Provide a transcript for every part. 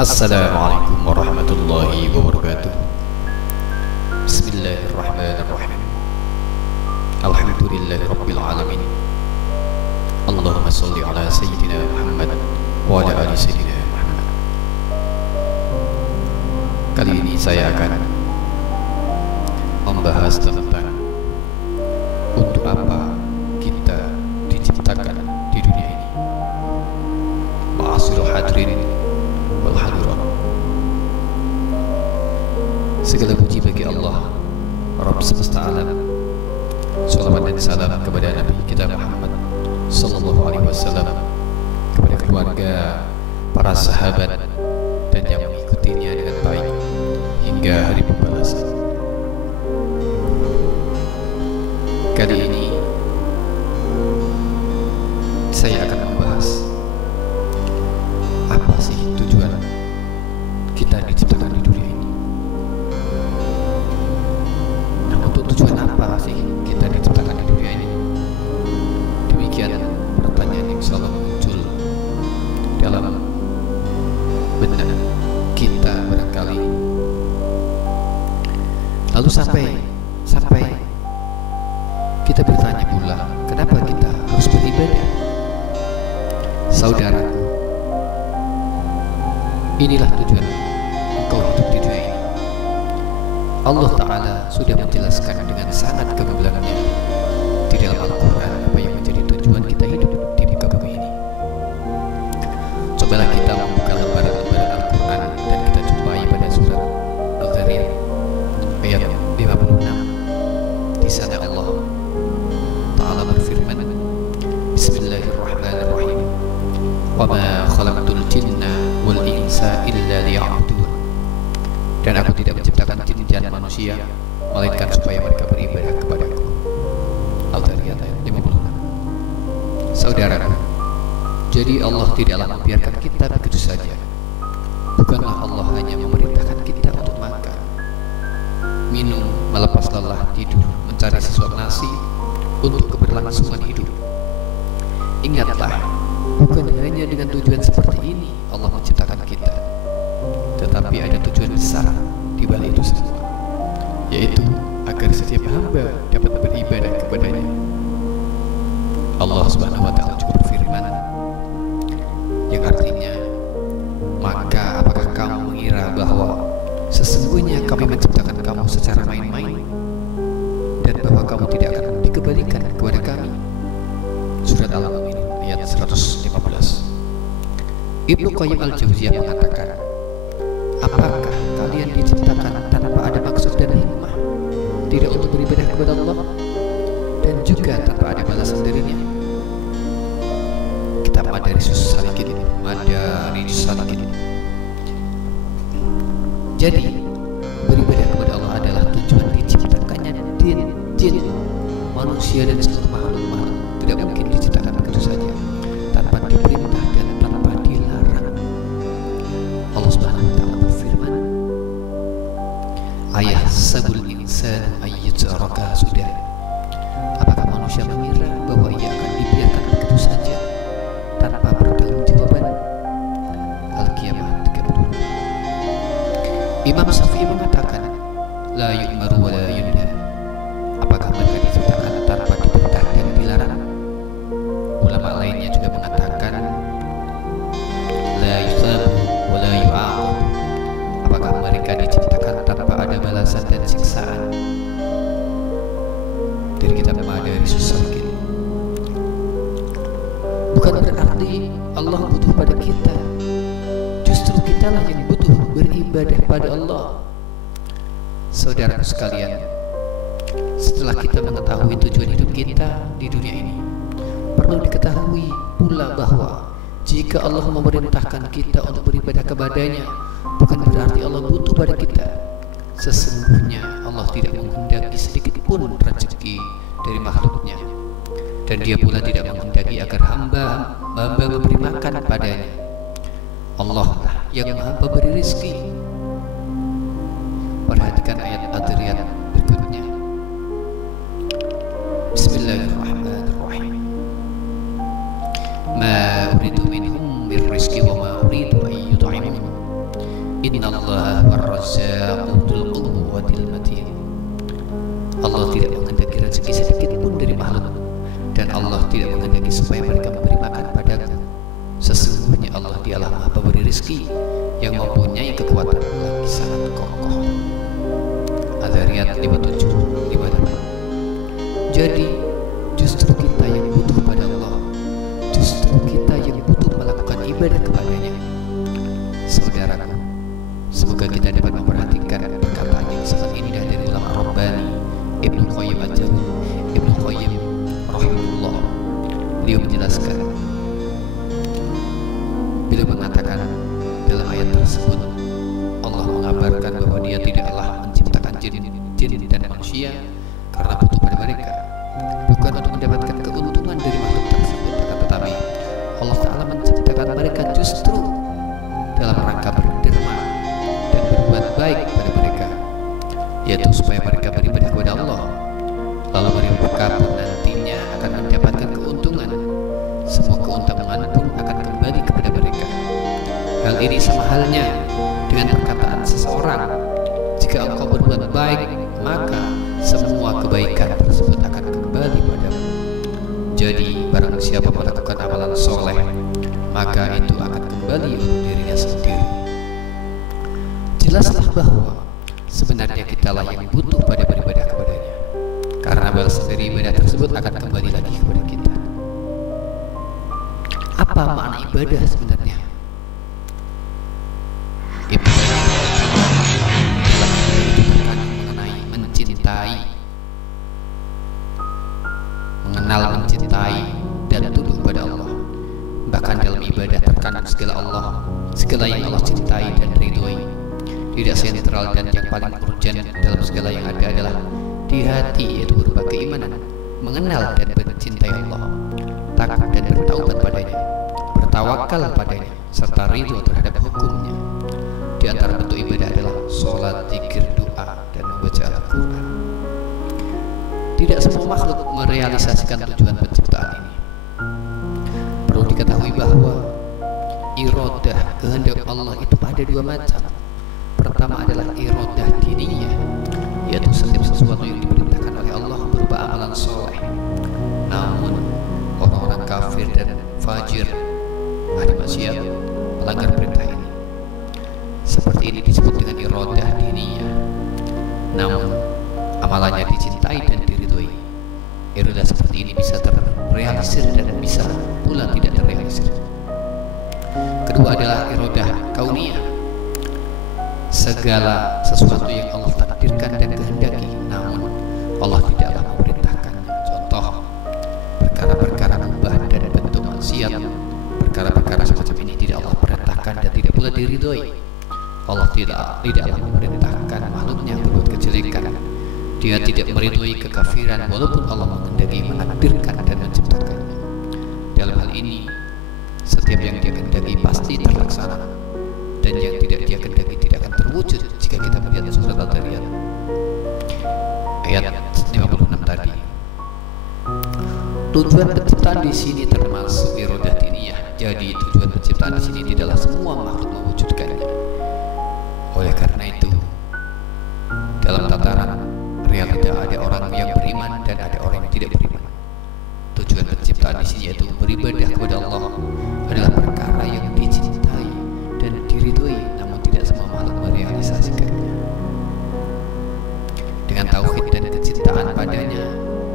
Assalamualaikum warahmatullahi wabarakatuh. Bismillahirrahmanirrahim. Alhamdulillahi rabbil alamin. Allahumma salli ala sayyidina Muhammad wa ala ali sayyidina Muhammad. Kali ini saya akan membahas tentang untuk apa kita diciptakan di dunia ini. Ma'asyiral hadirin wal hadirat. Segala puji bagi Allah, Rabb semesta alam. Salawat dan salam kepada Nabi kita Muhammad sallallahu alaihi wasallam, kepada keluarga, para sahabat, dan yang mengikutinya dengan baik hingga hari pembalasan. Kali ini saya akan membahas apa sih tujuan kita diciptakan di dunia ini. Nah, untuk tujuan apa sih kita diciptakan di dunia ini? Demikian pertanyaan yang selalu muncul dalam benak kita barangkali. Lalu sampai kita bertanya pula, kenapa kita harus beribadah? Saudaraku, inilah tujuan engkau hidup di dunia ini. Allah Ta'ala sudah menjelaskan dengan sangat gamblang di dalam Al-Quran apa yang menjadi tujuan kita hidup di muka bumi ini. Cobalah kita membuka lembaran-lembaran Al-Quran dan kita jumpai pada surat Al-Zariyat ayat 56. Di sana Allah Ta'ala berfirman, Bismillahirrahmanirrahim, wa ma khalaqtul jinna wal insa illa liya'budun. Dan aku tidak menciptakan jin dan manusia melainkan supaya mereka beribadah kepadaku. Al-Zariyat ayat 56. Saudaraku, jadi Allah tidaklah membiarkan kita begitu saja. Bukanlah Allah hanya memerintahkan kita untuk makan, minum, melepas lelah, tidur, mencari sesuap nasi untuk keberlangsungan hidup. Ingatlah, bukan hanya dengan tujuan seperti ini Allah menciptakan kita, tetapi ada tujuan besar di balik itu semua, yaitu agar setiap hamba dapat beribadah kepadanya. Allah Subhanahu wa Ta'ala juga berfirman, yang artinya, maka apakah kamu mengira bahwa sesungguhnya kami menciptakan kamu secara main-main dan bahwa kamu tidak akan dikembalikan kepada kami? Surat Al-Mu'minun ayat 115. Ibnu Qayyim al-Jauziyah mengatakan, apakah kalian diciptakan tanpa ada maksud dan hikmah, tidak untuk beribadah kepada Allah dan juga tanpa ada balasan darinya? Kitab Madarijus Salikin. Jadi beribadah kepada Allah adalah tujuan diciptakannya jin, manusia dan seluruh makhluk-makhluk. Tidak mungkin diciptakan begitu saja tanpa diperintah dan tanpa dilarang. Allah Subhanahu wa Ta'ala berfirman, ayahsabul insanu ayyutraka sudah. Apakah manusia mengira bahwa ia akan dibiarkan begitu saja tanpa pertanggungjawaban? Al-Qiyamah 30. Imam Syafi'i mengatakan, la yu'maru wa la yunha. Apakah mereka diciptakan tanpa diperintah dan dilarang? Ulama lainnya juga mengatakan, la yusabu wa la yu'aqab. Apakah mereka diciptakan tanpa ada balasan dan siksaan? Dari kitab Madarijus Salikin. Bukan berarti Allah butuh pada kita, justru kitalah yang butuh beribadah pada Allah. Saudaraku sekalian, setelah kita mengetahui tujuan hidup kita di dunia ini, perlu diketahui pula bahwa jika Allah memerintahkan kita untuk beribadah kepadanya, bukan berarti Allah butuh pada kita. Sesungguhnya Allah tidak menghendaki sedikit pun rezeki dari makhluknya, dan Dia pula tidak menghendaki agar hamba memberi makan padanya. Allah lah yang Maha Pemberi rezeki. Perhatikan ayat Ad-Dariyat berikutnya. Bismillahirrahmanirrahim. Ma uridu minhum min rizqi wa ma uridu an yut'imun. Innallaha war-razzaqu dzul quwwatil matin. Allah tidak menghendaki rezeki sedikit pun dari makhluk, dan Allah tidak menghendaki supaya mereka memberi makan padaku. Sesungguhnya Allah dialah Maha Pemberi rezeki yang mempunyai kekuatan lagi sangat kokoh. Al-Zariyat 57:58. Jadi justru kita yang butuh pada Allah, justru kita yang butuh melakukan ibadah kepadanya. Saudaraku, semoga kita dapat memperhatikan perkataan yang sangat indah dari ulama Rabbani Ibnu Qayyim al-Jauzi. Ibnu Qayyim rahimahullah, beliau menjelaskan, beliau mengatakan dalam ayat tersebut Allah mengabarkan bahwa Dia tidaklah menciptakan jin dan manusia karena butuh pada mereka, bukan untuk mendapatkan keuntungan dari makhluk tersebut, tetapi Allah Ta'ala menciptakan mereka justru dalam rangka berderma dan berbuat baik pada mereka, yaitu supaya mereka beribadah kepada Allah, lalu mereka pun nantinya akan mendapatkan keuntungan. Semua keuntungan pun akan kembali kepada mereka. Hal ini sama halnya dengan perkataan seseorang, jika engkau berbuat baik, maka semua kebaikan tersebut akan kembali padamu. Jadi barang siapa melakukan amalan soleh, maka itu akan kembali untuk dirinya sendiri. Jelaslah bahwa sebenarnya kitalah yang butuh pada beribadah kepadanya, karena balas dari ibadah tersebut akan kembali lagi kepada kita. Apa makna ibadah sebenarnya? Mengenal, mencintai, dan tunduk pada Allah. Bahkan dalam ibadah terkandung segala yang Allah cintai dan ridhoi. Tidak sentral dan yang paling urgent dalam segala yang ada adalah di hati, yaitu berupa keimanan, mengenal dan mencintai Allah, takut dan bertaubat padanya, bertawakal padanya, serta ridho terhadap hukumnya. Di antara bentuk ibadah adalah sholat, zikir, doa, dan membaca Al-Quran. Tidak semua makhluk merealisasikan tujuan penciptaan ini. Perlu diketahui bahwa iradah, kehendak Allah itu ada dua macam. Pertama adalah iradah diniyah, yaitu setiap sesuatu yang diperintahkan oleh Allah berupa amalan soleh. Namun orang-orang kafir dan fajir, ahli maksiat, melanggar perintah ini. Seperti ini disebut dengan iradah diniyah. Namun amalannya dicintai dan diridhoi. Iradah seperti ini bisa terrealisir dan bisa pula tidak terrealisir. Kedua adalah iradah kauniyah, segala sesuatu yang Allah takdirkan dan kehendaki, namun Allah tidaklah memerintahkannya. Contoh, perkara-perkara mubah dan bentuk maksiat, perkara-perkara semacam ini tidak Allah perintahkan dan tidak pula diridhoi. Allah tidaklah memerintahkan makhluknya berbuat kejelekan. Dia tidak meridhoi kekafiran walaupun Allah menghendaki, menakdirkan dan menciptakannya. Dalam hal ini, setiap yang Dia kehendaki pasti terlaksana, dan yang tidak Dia kehendaki tidak akan terwujud. Jika kita melihat surat Al-Zariyat ayat 56 tadi, tujuan penciptaan di sini termasuk iradah diniyah. Jadi tujuan penciptaan di sini tidaklah semua makhluk mewujudkannya. Oleh karena itu, dalam tataran realita ada orang yang beriman dan ada orang yang tidak beriman. Tujuan penciptaan di sini yaitu beribadah kepada Allah adalah perkara yang dicintai dan diridhoi, namun tidak semua makhluk merealisasikannya. Dengan tauhid dan kecintaan padanya,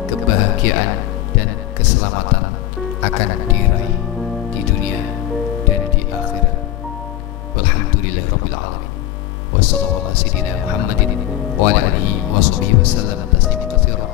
kebahagiaan dan keselamatan akan diraih di dunia dan di akhirat. Walhamdulillahirabbil alamin. Wassallallahu ala sayyidina Muhammadin wa ala alihi wa sahbihi wasallam tasliman katsiran.